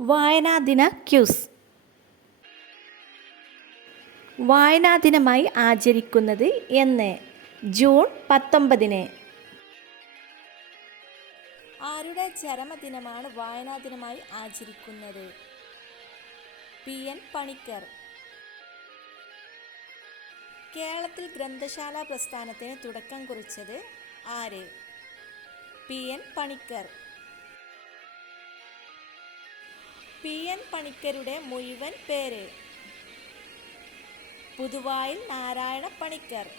വായനാ ദിന ക്യൂസ്. വായനാ ദിനമായി ആചരിക്കുന്നത് എന്ന്. ജൂൺ പത്തൊമ്പതിന്. ആരുടെ ചരമദിനമാണ് വായനാ ദിനമായി ആചരിക്കുന്നത്? പി. എൻ. പണിക്കർ. കേരളത്തിൽ ഗ്രന്ഥശാല പ്രസ്ഥാനത്തിന് തുടക്കം കുറിച്ചത് ആര്? P. N. Panicker. P N പണിക്കരുടെ മുഴുവൻ പേര്. പുതുവായിൽ നാരായണ പണിക്കർ.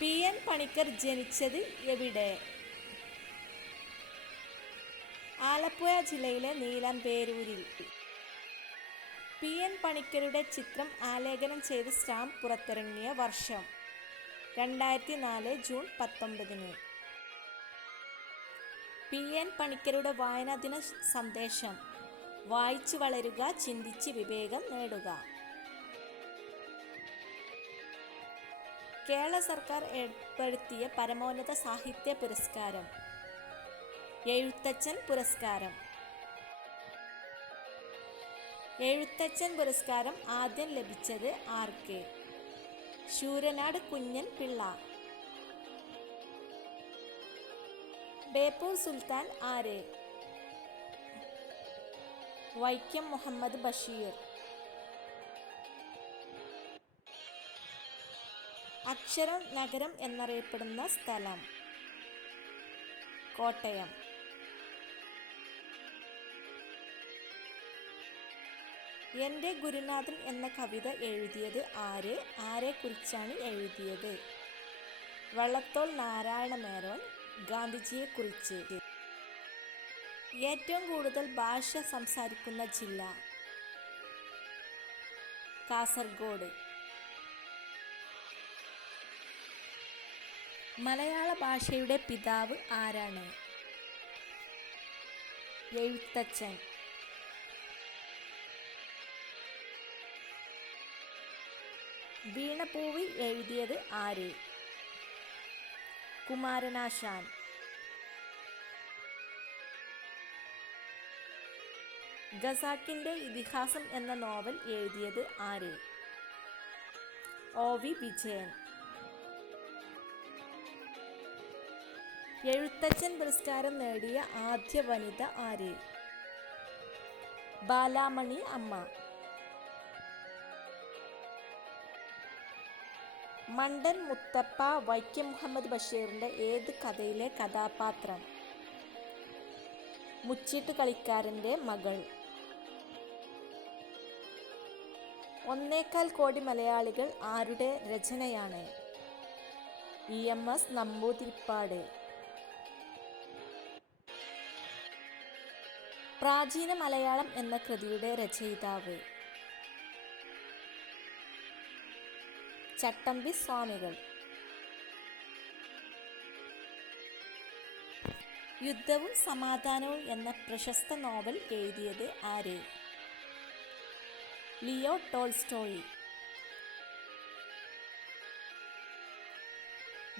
പി എൻ പണിക്കർ ജനിച്ചത് എവിടെ? ആലപ്പുഴ ജില്ലയിലെ നീലംപേരൂരിൽ. പി എൻ പണിക്കരുടെ ചിത്രം ആലേഖനം ചെയ്ത് സ്റ്റാമ്പ് പുറത്തിറങ്ങിയ വർഷം. രണ്ടായിരത്തി നാല് ജൂൺ പത്തൊമ്പതിന്. പി എൻ പണിക്കരുടെ വായനാദിന സന്ദേശം. വായിച്ചു വളരുക ചിന്തിച്ച് വിവേകം നേടുക. കേരള സർക്കാർ ഏർപ്പെടുത്തിയ പരമോന്നത സാഹിത്യ പുരസ്കാരം. എഴുത്തച്ഛൻ പുരസ്കാരം. എഴുത്തച്ഛൻ പുരസ്കാരം ആദ്യം ലഭിച്ചത് ആർക്ക് ശൂരനാട് കുഞ്ഞൻ പിള്ള. ബേപ്പൂർ സുൽത്താൻ ആര്? വൈക്കം മുഹമ്മദ് ബഷീർ. അക്ഷരം നഗരം എന്നറിയപ്പെടുന്ന സ്ഥലം. കോട്ടയം. എന്റെ ഗുരുനാഥൻ എന്ന കവിത എഴുതിയത് ആര്? ആരെക്കുറിച്ചാണ് എഴുതിയത്? വള്ളത്തോൾ നാരായണ മേനോൻ ഗാന്ധിജിയെക്കുറിച്ച്. ഏറ്റവും കൂടുതൽ ഭാഷ സംസാരിക്കുന്ന ജില്ല. കാസർഗോഡ്. മലയാള ഭാഷയുടെ പിതാവ് ആരാണ്? എഴുത്തച്ഛൻ. വീണപൂവി എഴുതിയത് ആര്? കുമാരനാശാൻ. ഖസാക്കിന്റെ ഇതിഹാസം എന്ന നോവൽ എഴുതിയത് ആര്? O V Vijayan. എഴുത്തച്ഛൻ പുരസ്കാരം നേടിയ ആദ്യ വനിത ആര്? ബാലാമണി അമ്മ. മണ്ടൻ മുത്തപ്പ വൈക്കം മുഹമ്മദ് ബഷീറിന്റെ ഏത് കഥയിലെ കഥാപാത്രം? മുച്ചീട്ട് കളിക്കാരന്റെ മകൾ. ഒന്നേക്കാൽ കോടി മലയാളികൾ ആരുടെ രചനയാണ്? ഇ എം എസ് നമ്പൂതിരിപ്പാട് പ്രാചീന മലയാളം എന്ന കൃതിയുടെ രചയിതാവ്. ചട്ടമ്പി സ്വാമികൾ. യുദ്ധവും സമാധാനവും എന്ന പ്രശസ്ത നോവൽ എഴുതിയത് ആര്? Leo Tolstoy.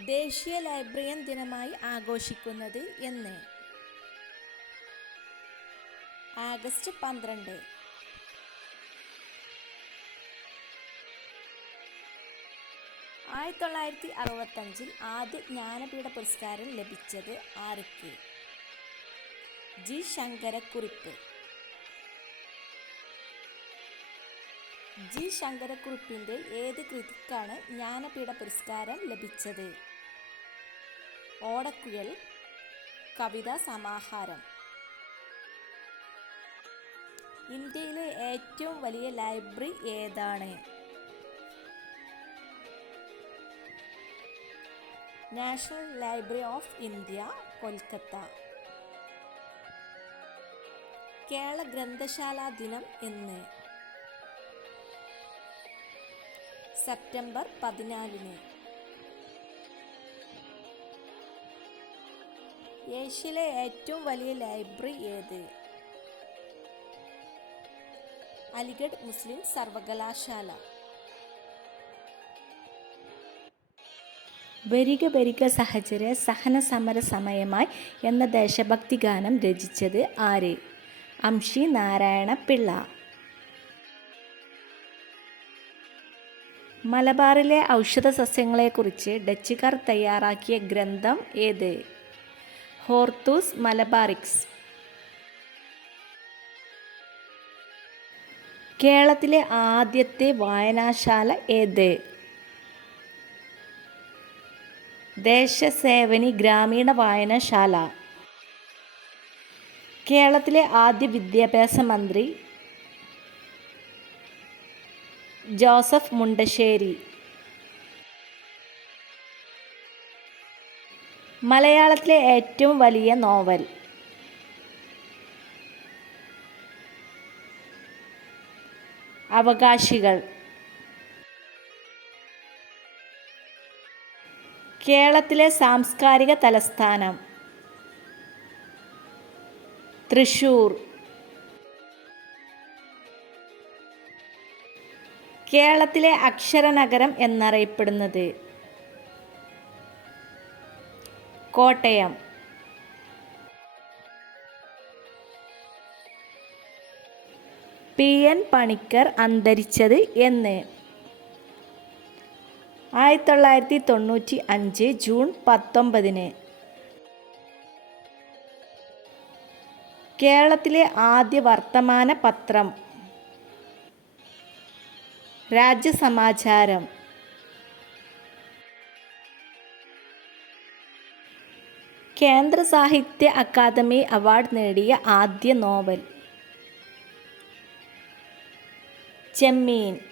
ദേശീയ ലൈബ്രറിയൻ ദിനമായി ആഘോഷിക്കുന്നത് എന്ന്. ആഗസ്റ്റ് പന്ത്രണ്ട്. ആയിരത്തി തൊള്ളായിരത്തി അറുപത്തഞ്ചിൽ ആദ്യ ജ്ഞാനപീഠ പുരസ്കാരം ലഭിച്ചത് ആർക്ക് ജി ശങ്കരക്കുറിപ്പ്. ജി ശങ്കരക്കുറിപ്പിന്റെ ഏത് കൃതിക്കാണ് ജ്ഞാനപീഠ പുരസ്കാരം ലഭിച്ചത്? ഓടക്കുയൽ കവിതാ സമാഹാരം. ഇന്ത്യയിലെ ഏറ്റവും വലിയ ലൈബ്രറി ഏതാണ്? National library of India Kolkata. Kerala ഗ്രന്ഥശാല ദിനം എന്ന് സെപ്റ്റംബർ പതിനാലിന്. ഏഷ്യയിലെ ഏറ്റവും വലിയ ലൈബ്രറി ഏത്? അലിഗഡ് മുസ്ലിം സർവകലാശാല. വരിക വരിക സഹചര്യ സഹന സമര സമയമായി എന്ന ദേശഭക്തി ഗാനം രചിച്ചത് ആര്? അംഷി നാരായണ പിള്ള. മലബാറിലെ ഔഷധ സസ്യങ്ങളെക്കുറിച്ച് ഡച്ചുകാർ തയ്യാറാക്കിയ ഗ്രന്ഥം ഏത്? Hortus Malabaricus. കേരളത്തിലെ ആദ്യത്തെ വായനാശാല ഏത്? ദേശസേവനി ഗ്രാമീണ വായനശാല. കേരളത്തിലെ ആദ്യ വിദ്യാഭ്യാസ മന്ത്രി ജോസഫ് മുണ്ടശ്ശേരി. മലയാളത്തിലെ ഏറ്റവും വലിയ നോവൽ. അവകാശികൾ. കേരളത്തിലെ സാംസ്കാരിക തലസ്ഥാനം. തൃശൂർ. കേരളത്തിലെ അക്ഷരനഗരം എന്നറിയപ്പെടുന്നത്. കോട്ടയം. പി. എൻ. പണിക്കർ അന്തരിച്ചത് എന്ന്. ആയിരത്തി തൊള്ളായിരത്തി തൊണ്ണൂറ്റി അഞ്ച് ജൂൺ പത്തൊമ്പതിന്. കേരളത്തിലെ ആദ്യ വർത്തമാന പത്രം. രാജ്യസമാചാരം. കേന്ദ്ര സാഹിത്യ അക്കാദമി അവാർഡ് നേടിയ ആദ്യ novel. Chemmeen.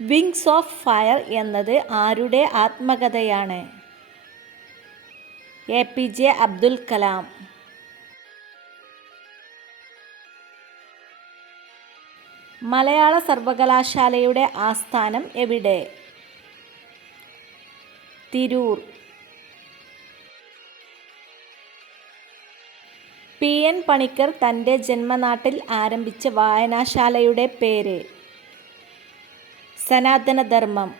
Wings of fire എന്നത് ആരുടെ ആത്മകഥയാണ്? A P J Abdul Kalam Malayala സർവകലാശാലയുടെ ആസ്ഥാനം എവിടെ? തിരൂർ. പി. എൻ. പണിക്കർ തന്റെ ജന്മനാട്ടിൽ ആരംഭിച്ച വായനാശാലയുടെ പേര് സനാതനധർമ്മം.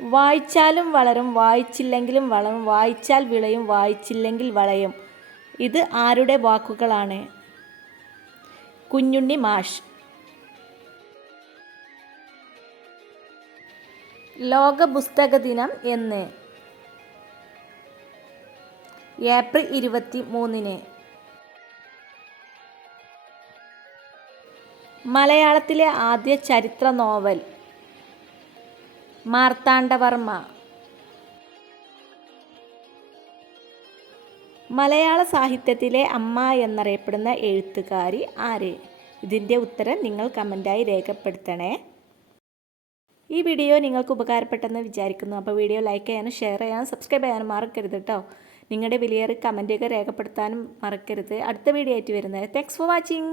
വായിച്ചാലും വളരും വായിച്ചില്ലെങ്കിലും വളരും വായിച്ചാൽ വിളയും വായിച്ചില്ലെങ്കിൽ വളയും. ഇത് ആരുടെ വാക്കുകളാണ്? കുഞ്ഞുണ്ണി മാഷ്. ലോക പുസ്തക ദിനം എന്ന്. ഏപ്രിൽ ഇരുപത്തി മൂന്നിന് മലയാളത്തിലെ ആദ്യ ചരിത്ര നോവൽ. മാർത്താണ്ഡവർമ്മ. മലയാള സാഹിത്യത്തിലെ അമ്മ എന്നറിയപ്പെടുന്ന എഴുത്തുകാരി ആര്? ഇതിന്റെ ഉത്തരം നിങ്ങൾ കമന്റായി രേഖപ്പെടുത്തണേ. ഈ വീഡിയോ നിങ്ങൾക്ക് ഉപകാരപ്പെട്ടെന്ന് വിചാരിക്കുന്നു. അപ്പോൾ വീഡിയോ ലൈക്ക് ചെയ്യാനും ഷെയർ ചെയ്യാനും സബ്സ്ക്രൈബ് ചെയ്യാനും മറക്കരുത് കേട്ടോ നിങ്ങളുടെ വലിയൊരു കമന്റൊക്കെ രേഖപ്പെടുത്താനും മറക്കരുത്. അടുത്ത വീഡിയോ ആയിട്ട് വരുന്നത് താങ്ക്സ് ഫോർ വാച്ചിങ്